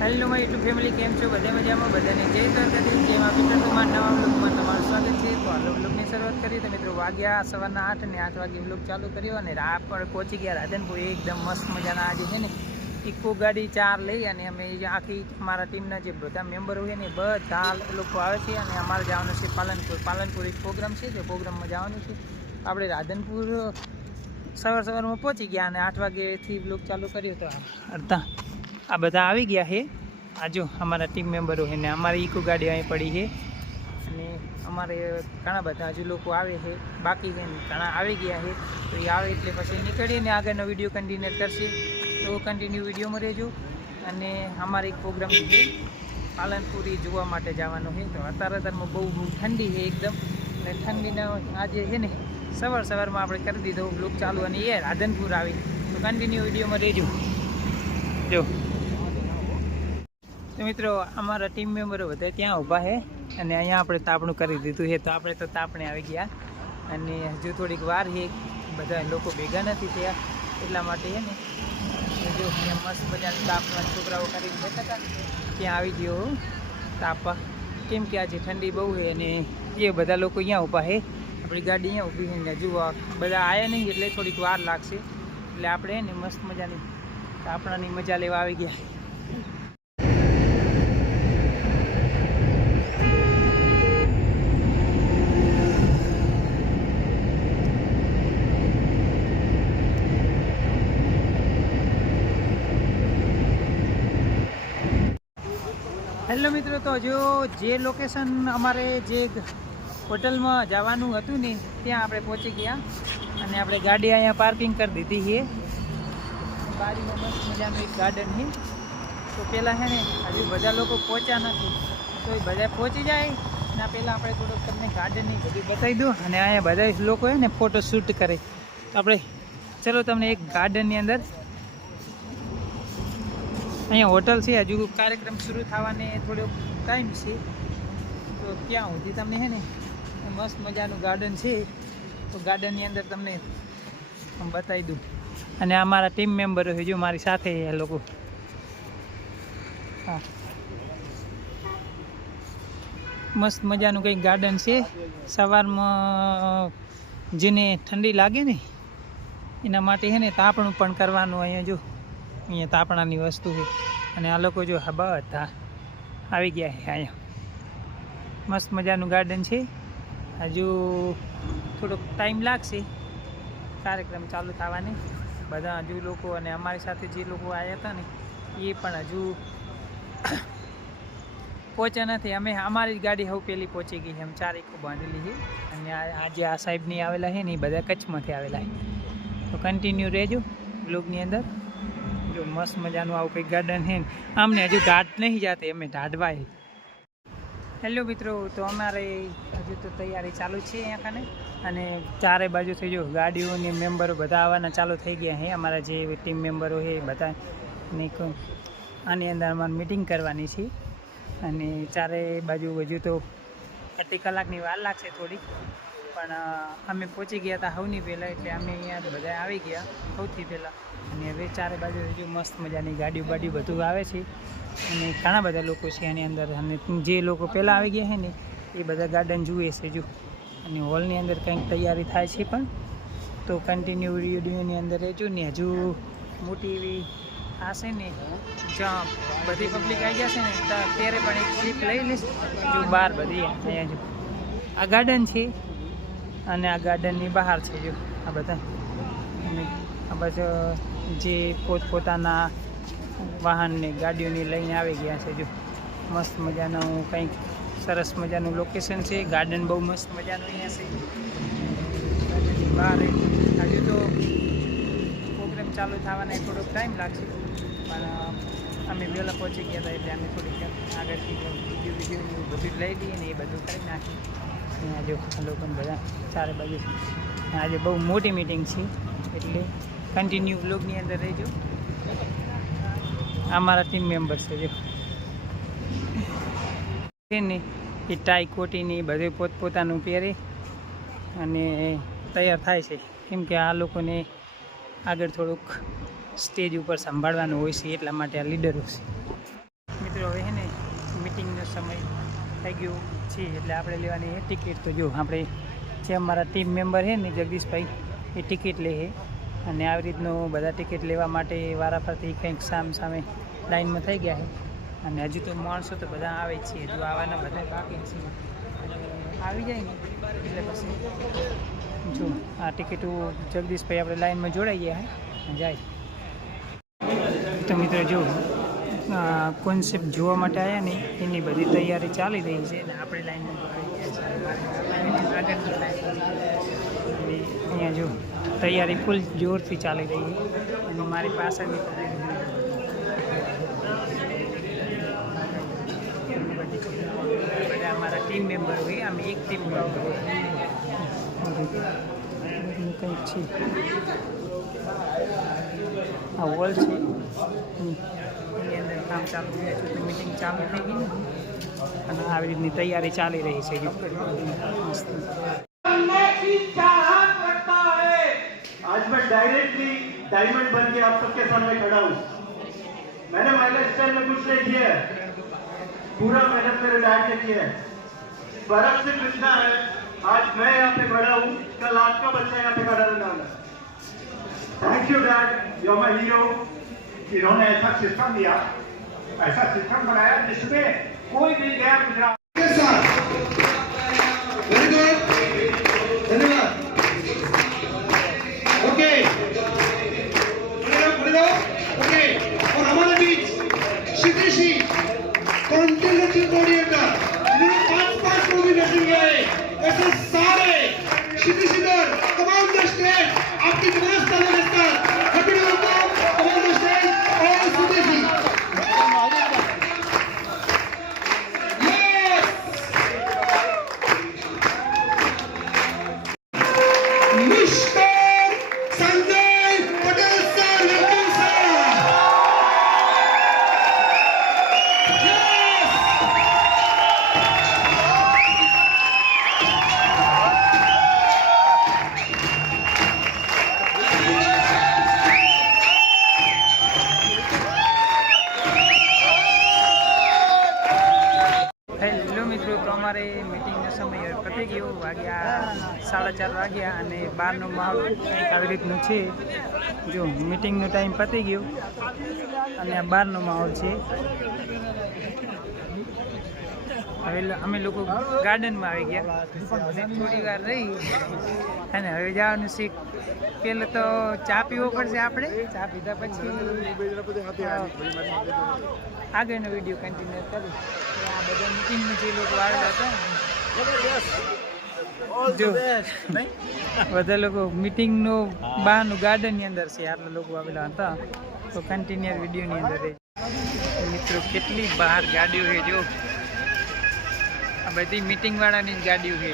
Hello my YouTube family, કેમ છો? બધા મજામાં? બધાને જય દ્વારકાધીશ. જેમ આપી તમારા નવા વ્લોગમાં તમારું સ્વાગત છે. તો હાલો વ્લોગની શરૂઆત કરીએ. તો મિત્રો વાગ્યા સવારના 8 અને 8 વાગે વ્લોગ ચાલુ કર્યો અને રાત પર પહોંચી ગયા રાધનપુર. એકદમ મસ્ત મજાના આજે છે ને ઇકો ગાડી 4 લઈ અને અમે આખી અમારા ટીમના જે બધા મેમ્બરો હોય ને બધા લોકો આવે છે અને અમારે જવાનું છે પાલનપુર એક પ્રોગ્રામ છે. જે પ્રોગ્રામમાં જવાનું છે. આપણે રાધનપુર સવારમાં પહોંચી ગયા અને 8 વાગ્યાથી વ્લોગ ચાલુ કર્યો. તો અડધા આ બધા આવી ગયા છે. આજો અમારા ટીમ મેમ્બરો છે ને અમારી ઇકો ગાડી અહીં પડી છે અને અમારે ઘણા બધા હજુ લોકો આવે છે, બાકી છે ઘણા આવી ગયા છે. તો એ આવે એટલે પછી નીકળીએ ને આગળનો વિડીયો કન્ટિન્યુ કરશે. તો કન્ટિન્યુ વિડીયોમાં રહેજો. અને અમારે એક પ્રોગ્રામ છે પાલનપુરી જોવા માટે જવાનું છે. તો અત્યારમાં બહુ ઠંડી છે એકદમ, અને ઠંડીના આજે છે ને સવારમાં આપણે કરી દીધો બ્લોગ ચાલુ અને એ રાધનપુર આવી. તો કન્ટિન્યુ વિડીયોમાં રહેજો. જો તો મિત્રો અમારા ટીમ મેમ્બરો બધા ત્યાં ઊભા છે અને અહીંયા આપણે તાપણું કરી દીધું છે. તો આપણે તો તાપણે આવી ગયા અને હજુ થોડીક વાર છે, બધા લોકો ભેગા નથી થયા એટલા માટે છે ને. જો અહીંયા મસ્ત મજાની તાપના છોકરાઓ કરીને બેઠા હતા ત્યાં આવી ગયો તાપા, કેમ કે આજે ઠંડી બહુ છે અને એ બધા લોકો અહીંયા ઊભા છે. આપણી ગાડી અહીંયા ઊભી છે ને હજુ બધા આવ્યા નહીં એટલે થોડીક વાર લાગશે. એટલે આપણે ને મસ્ત મજાની તાપણાની મજા લેવા આવી ગયા. હેલો મિત્રો, તો જો જે લોકેશન અમારે જે હોટલમાં જવાનું હતું ને ત્યાં આપણે પહોંચી ગયા અને આપણે ગાડી અહીંયા પાર્કિંગ કરી દીધી છે. બારીમાં મસ્ત મજાનું એક ગાર્ડન છે. તો પહેલાં છે ને હજુ બધા લોકો પહોંચ્યા નથી, તો એ બધા પહોંચી જાય એના પહેલાં આપણે થોડુંક તમને ગાર્ડનની બધું બતાવી દઉં અને અહીંયા બધા લોકો છે ને ફોટો શૂટ કરે. તો આપણે ચલો તમને એક ગાર્ડનની અંદર, અહીંયા હોટલ છે, હજુ કાર્યક્રમ શરૂ થવાને થોડો ટાઈમ છે. તો ક્યાં સુધી તમને છે ને મસ્ત મજાનું ગાર્ડન છે. તો ગાર્ડનની અંદર તમને બતાવી દઉં. અને અમારા ટીમ મેમ્બરો છે જો મારી સાથે એ લોકો. હા, મસ્ત મજાનું કંઈક ગાર્ડન છે. સવારમાં જેને ઠંડી લાગે ને એના માટે છે ને તાપણું પણ કરવાનું. અહીંયા જો અહીંયા તાપણાની વસ્તુ છે અને આ લોકો જો બધા આવી ગયા છે અહીંયા. મસ્ત મજાનું ગાર્ડન છે. હજુ થોડોક ટાઈમ લાગશે કાર્યક્રમ ચાલુ થવાને. બધા હજુ લોકો અને અમારી સાથે જે લોકો આવ્યા હતા ને એ પણ હજુ પહોંચ્યા નથી. અમે અમારી જ ગાડી હવે પહેલી પહોંચી ગઈ છે. એમ 4 ઇકો બાંધેલી છે અને આજે આ સાહેબની આવેલા છે ને એ બધા કચ્છમાંથી આવેલા છે. તો કન્ટિન્યુ રહેજો બ્લોગની અંદર. જો મસ્ત મજાનું આવું કંઈક ગાર્ડન છે. આમને હજુ ઢાઢ નહીં જાતે, અમે ઢાઢવાય. હેલો મિત્રો, તો અમારે હજુ તો તૈયારી ચાલુ છે અહીંયા ખાને અને ચારે બાજુથી જો ગાડીઓની મેમ્બરો બધા આવવાના ચાલુ થઈ ગયા છે. અમારા જે ટીમ મેમ્બરો છે એ બધા આની અંદર અમારે મિટિંગ કરવાની છે અને ચારે બાજુ હજુ તો અડધી કલાકની વાર લાગશે થોડી, પણ અમે પહોંચી ગયા હતા સૌની પહેલાં, એટલે અમે અહીંયા બધા આવી ગયા સૌથી પહેલાં. અને હવે ચારે બાજુ હજુ મસ્ત મજાની ગાડીઓ બધું આવે છે અને ઘણા બધા લોકો છે એની અંદર. અને જે લોકો પહેલાં આવી ગયા છે ને એ બધા ગાર્ડન જુએ છે જો. અને હોલની અંદર કંઈક તૈયારી થાય છે પણ. તો કન્ટિન્યુ વિડીયોની અંદર રહેજો ને. હજુ મોટી એવી આ છે ને જ્યાં બધી પબ્લિક આવી જશે ને ત્યારે પણ એક ક્લિપ લઈ લઈશ. જો બહાર બધી અહીંયા જો આ ગાર્ડન છે અને આ ગાર્ડનની બહાર છે જો આ બધા. અને આ બાજુ જે પોતપોતાના વાહનને ગાડીઓની લઈને આવી ગયા છે જો. મસ્ત મજાનું કંઈક સરસ મજાનું લોકેશન છે. ગાર્ડન બહુ મસ્ત મજાનું અહીંયા છે. ગાર્ડનની બહાર હજુ તો પ્રોગ્રામ ચાલુ થવાના થોડોક ટાઈમ લાગશે, પણ અમે વહેલા પહોંચી ગયા હતા એટલે અમે થોડીક આગળથી વિડીયો બધું લઈ લઈએ ને એ બધું કરી નાખીએ. અહીંયા જો લોકોને બધા ચારે બાજુ આજે બહુ મોટી મિટિંગ છે એટલે કન્ટિન્યુ વ્લોગની અંદર રહેજો. અમારા ટીમ મેમ્બર્સ છે જો ને એ ટાઈ કોટીની બધું પોતપોતાનું પહેરે અને તૈયાર થાય છે, કેમ કે આ લોકોને આગળ થોડુંક સ્ટેજ ઉપર સંભાળવાનું હોય છે, એટલા માટે આ લીડરો છે. મિટિંગનો સમય થઈ ગયો છે એટલે આપણે લેવાની છે ટિકિટ. તો જો આપણે જે અમારા ટીમ મેમ્બર છે ને જગદીશભાઈ એ ટિકિટ લે છે અને આવી રીતનું બધા ટિકિટ લેવા માટે વારાફરતી કંઈક સામે લાઈનમાં થઈ ગયા છે અને હજુ તો માણસો તો બધા આવે જ છે, હજુ આવવાના બધા બાકી છે. આવી જાય ને એટલે પછી જો આ ટિકિટો જગદીશભાઈ આપણે લાઈનમાં જોડાઈ ગયા છે જાય. તો મિત્રો જો કોન્સેપ્ટ જોવા માટે આવ્યા ને એની બધી તૈયારી ચાલી રહી છે અને આપણે લાઈનમાં અહીંયા જો તૈયારી ફૂલ જોરથી ચાલી રહી છે અને મારી પાછળની બધા અમારા ટીમ મેમ્બર હોય, અમે એક ટીમ મેમ્બર કંઈક છે. આ હોલ છે એની અંદર કામ ચાલુ થયું છે, તો મિટિંગ ચાલુ થઈ ગઈ અને આવી રીતની તૈયારી ચાલી રહી છે. आज मैं डायरेक्टली डायमंड बन के आप सबके सामने खड़ा हूँ. मैंने माइलेज स्टाइल में कुछ नहीं किया है, पूरा मेहनत मेरे डैड ने किया है. फर्क सिर्फ इतना है, आज मैं यहाँ पे खड़ा हूँ, कल आपका बच्चा यहाँ पे खड़ा रहने वाला है. Thank you dad, you are my hero. इन्होंने ऐसा सिस्टम दिया, ऐसा सिस्टम बनाया जिसमें कोई भी गया गुजरात के साथ. वेरी गुड, धन्यवाद. Okay okay. और हमारे बीच सिद्धेशी कॉन्टिनेंटल कोऑर्डिनेटर, इन्होंने 5 नॉमिनेशन किया है. ऐसे सारे सिद्धेशीधर तमाम द स्टेट आपकी व्यवस्था नमस्कार. हैप्पी न्यू ईयर तमाम द स्टेट और सिद्धेशी. હેલો મિત્રો, તો અમારે મિટિંગનો સમય હવે પતી ગયો. વાગ્યા 4:30 વાગ્યા અને બહારનો માહોલ કંઈક આવી રીતનું છે. જો મિટિંગનો ટાઈમ પતી ગયો અને આ બહારનો માહોલ છે. હવે અમે લોકો ગાર્ડનમાં આવી ગયા, થોડી વાર રહી અને હવે જવાનું છે. પહેલાં તો ચા પીવો પડશે આપણે, ચા પીધા પછી આગળનો વિડીયો કન્ટિન્યુ કરું. આ બધા મિટિંગમાં જે લોકો આવેલા હતા જો બધા લોકો મિટિંગનો બહારનું ગાર્ડનની અંદર છે, આટલા લોકો આવેલા હતા. તો કન્ટિન્યુ વિડીયોની અંદર રહે. મિત્રો કેટલી બહાર ગાડીઓ છે, જો આ બધી મિટિંગવાળાની જ ગાડીઓ છે.